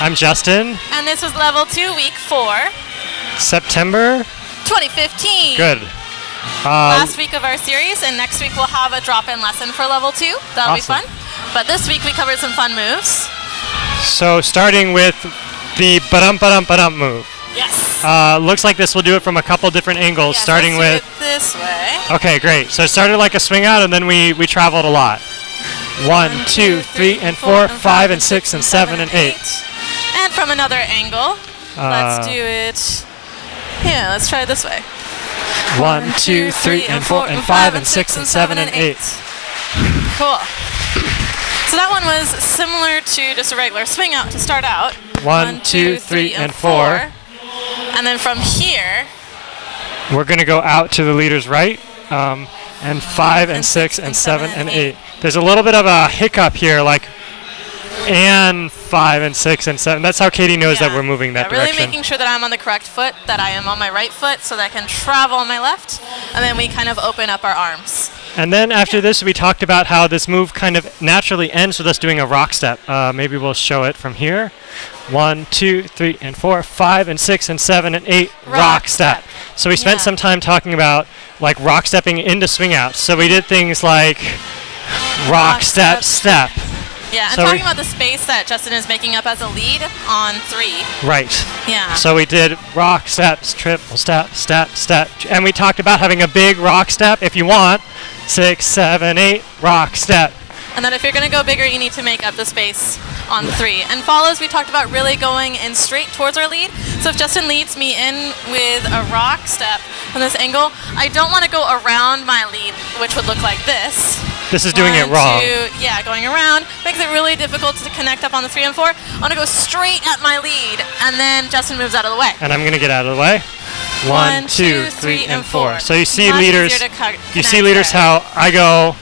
I'm Justin. And this was level 2, week 4. September 2015. Good. Last week of our series, and next week we'll have a drop-in lesson for level 2. That'll be fun. But this week we covered some fun moves. So starting with the ba-dum move. Yes. Looks like this will do it from a couple different angles, yes, starting with do it this way. Okay, great. So it started like a swing out, and then we traveled a lot. 1, 2, 3, and 4, 5, and 6, and 7, and 8. And from another angle, let's do it. Yeah, let's try it this way. 1, 2, 3, and 4, and 5, and 6, and 7, and 8. Cool. So that one was similar to just a regular swing out to start out. 1, 2, 3, and 4. And then from here, we're going to go out to the leader's right, and 5, and 6, and 7, and 8. There's a little bit of a hiccup here, like, and 5, and 6, and 7. That's how Katie knows that we're moving that direction. Really making sure that I'm on the correct foot, that I am on my right foot, so that I can travel on my left, and then we kind of open up our arms. And then after this, we talked about how this move kind of naturally ends with us doing a rock step. Maybe we'll show it from here. 1, 2, 3, and 4, 5, and 6, and 7, and 8. Rock step. So we spent some time talking about like rock stepping into swing outs. So we did things like rock step, step. Yeah, and so talking about the space that Justin is making up as a lead on 3. Right. Yeah. So we did rock steps, triple step, step, step. And we talked about having a big rock step if you want. 6, 7, 8, rock step. And then if you're going to go bigger, you need to make up the space on 3. And follows, we talked about really going in straight towards our lead. So if Justin leads me in with a rock step from this angle, I don't want to go around my lead, which would look like this. This is doing it wrong. Yeah, going around makes it really difficult to connect up on the 3 and 4. I want to go straight at my lead, and then Justin moves out of the way. And I'm going to get out of the way. 1, 2, 3, and 4. So you see leaders. You see leaders how I go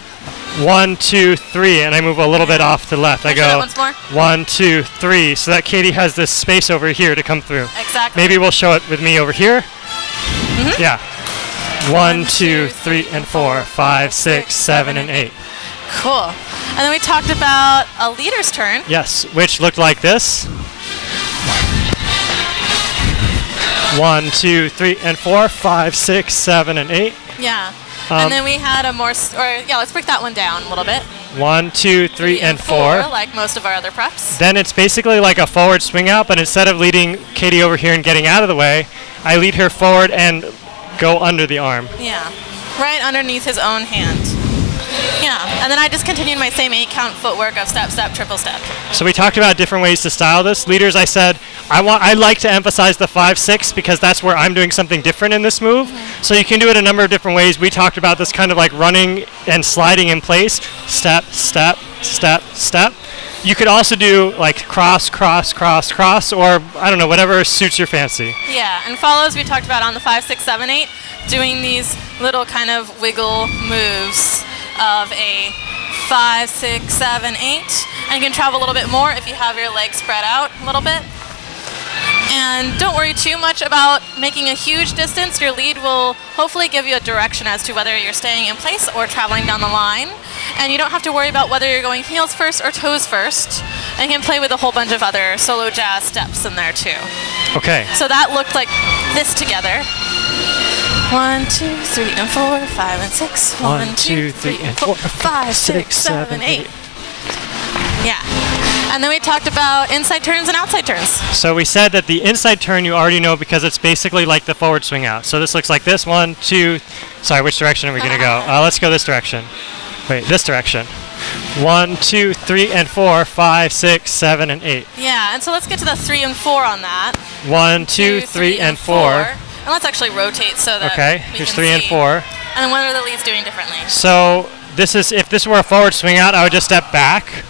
1, 2, 3, and I move a little bit off to the left. I go 1, 2, 3, so that Katie has this space over here to come through. Exactly. Maybe we'll show it with me over here. Yeah. 1, 2, 3, and 4, 5, 6, 7, and 8. Cool. And then we talked about a leader's turn. Yes, which looked like this. 1, 2, 3, and 4, 5, 6, 7, and 8. Yeah. And then we had a more, let's break that one down a little bit. 1, 2, 3, and 4. Like most of our other preps. Then it's basically like a forward swing out, but instead of leading Katie over here and getting out of the way, I lead her forward and go under the arm. Yeah, right underneath his own hand. Yeah, and then I just continued my same 8-count footwork of step, step, triple step. So we talked about different ways to style this. Leaders, I said, I like to emphasize the 5, 6 because that's where I'm doing something different in this move. So you can do it a number of different ways. We talked about this kind of like running and sliding in place. Step, step, step, step. You could also do like cross, cross, cross, cross, or I don't know, whatever suits your fancy. Yeah, and follows we talked about on the 5, 6, 7, 8, doing these little kind of wiggle moves of a 5, 6, 7, 8. And you can travel a little bit more if you have your legs spread out a little bit. And don't worry too much about making a huge distance. Your lead will hopefully give you a direction as to whether you're staying in place or traveling down the line. And you don't have to worry about whether you're going heels first or toes first. And you can play with a whole bunch of other solo jazz steps in there too. Okay. So that looked like this together. 1, 2, 3, and 4, 5, and 6. 1, 2, 3, and 4, 5, 6, 7, 8. Yeah. And then we talked about inside turns and outside turns. So we said that the inside turn you already know because it's basically like the forward swing out. So this looks like this. 1, 2. Sorry, which direction are we going to go? Let's go this direction. Wait, this direction. 1, 2, 3, and 4, 5, 6, 7, and 8. Yeah, and so let's get to the 3 and 4 on that. 1, 2, 3, and 4. And let's actually rotate so that here's 3 and 4. And then what are the leads doing differently? So this is, if this were a forward swing out, I would just step back.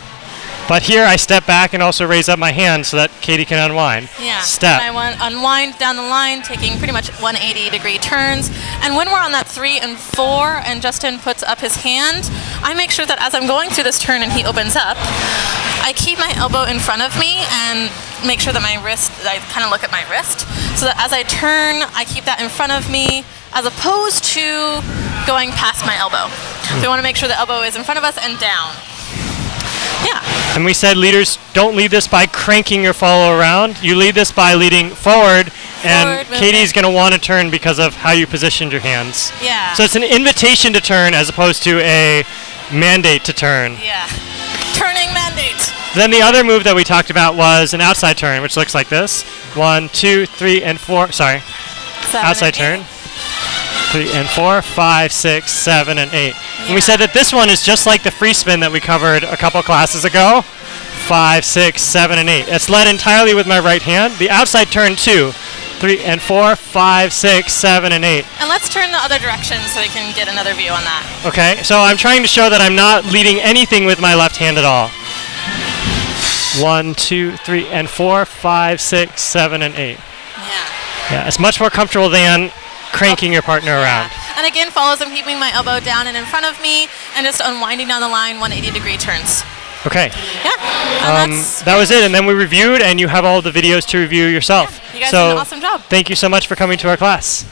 But here I step back and also raise up my hand so that Katie can unwind. Yeah. Step. And I unwind down the line, taking pretty much 180-degree turns. And when we're on that 3 and 4 and Justin puts up his hand, I make sure that as I'm going through this turn and he opens up, I keep my elbow in front of me and make sure that my wrist, I kind of look at my wrist, so that as I turn, I keep that in front of me as opposed to going past my elbow. So we want to make sure the elbow is in front of us and down. Yeah. And we said leaders don't lead this by cranking your follow around. You lead this by leading forward, and Katie's going to want to turn because of how you positioned your hands. Yeah. So it's an invitation to turn as opposed to a mandate to turn. Yeah. Turning mandate. Then the other move that we talked about was an outside turn, which looks like this. 1, 2, 3, and 4. Sorry. 7 outside and turn. 8. 3 and 4, 5, 6, 7, and 8. And we said that this one is just like the free spin that we covered a couple classes ago. 5, 6, 7, and 8. It's led entirely with my right hand. The outside turn 2, 3 and 4, 5, 6, 7, and 8. And let's turn the other direction so we can get another view on that. Okay, so I'm trying to show that I'm not leading anything with my left hand at all. 1, 2, 3, and 4, 5, 6, 7, and 8. Yeah, it's much more comfortable than cranking your partner around. And again, follows I'm keeping my elbow down and in front of me and just unwinding down the line 180-degree turns. Okay. Yeah. That was it, and then we reviewed, and you have all the videos to review yourself. Yeah, you guys did an awesome job. Thank you so much for coming to our class.